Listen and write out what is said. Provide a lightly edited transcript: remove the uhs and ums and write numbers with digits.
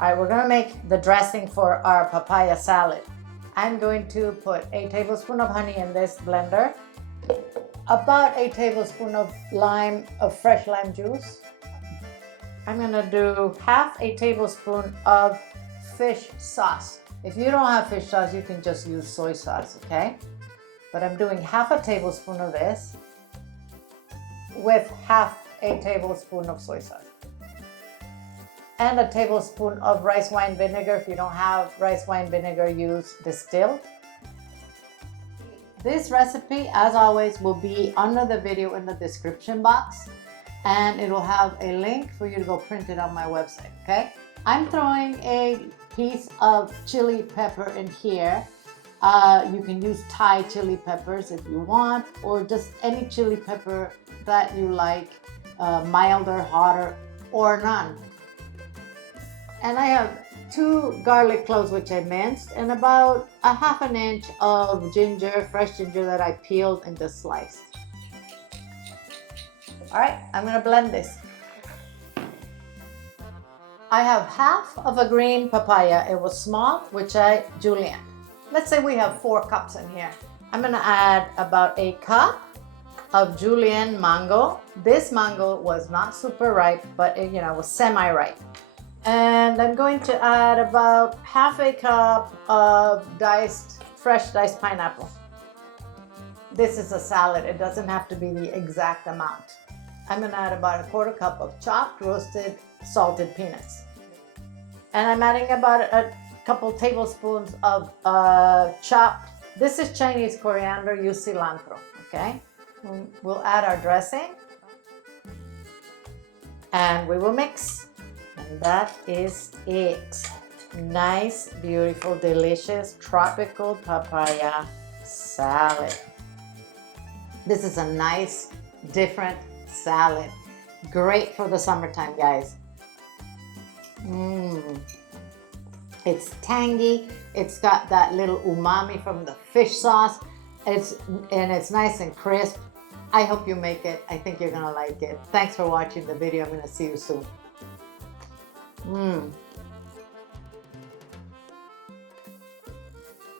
All right, we're gonna make the dressing for our papaya salad. I'm going to put a tablespoon of honey in this blender, about a tablespoon of fresh lime juice. I'm gonna do half a tablespoon of fish sauce. If you don't have fish sauce, you can just use soy sauce, okay? But I'm doing half a tablespoon of this with half a tablespoon of soy sauce. And a tablespoon of rice wine vinegar. If you don't have rice wine vinegar, use distilled. This recipe, as always, will be under the video in the description box, and it will have a link for you to go print it on my website, okay? I'm throwing a piece of chili pepper in here. You can use Thai chili peppers if you want, or just any chili pepper that you like, milder, hotter, or none. And I have 2 garlic cloves which I minced, and about a half an inch of ginger, fresh ginger that I peeled and just sliced. All right, I'm gonna blend this. I have half of a green papaya. It was small, which I julienned. Let's say we have 4 cups in here. I'm gonna add about a cup of julienned mango. This mango was not super ripe, but it, was semi-ripe. And I'm going to add about half a cup of fresh diced pineapple. This is a salad. It doesn't have to be the exact amount. I'm gonna add about a 1/4 cup of chopped, roasted, salted peanuts. And I'm adding about a couple tablespoons of chopped, this is Chinese coriander, use cilantro, okay? We'll add our dressing and we will mix. And that is it. Nice, beautiful, delicious, tropical papaya salad. This is a nice, different salad. Great for the summertime, guys. It's tangy. It's got that little umami from the fish sauce. It's nice and crisp. I hope you make it. I think you're gonna like it. Thanks for watching the video. I'm gonna see you soon.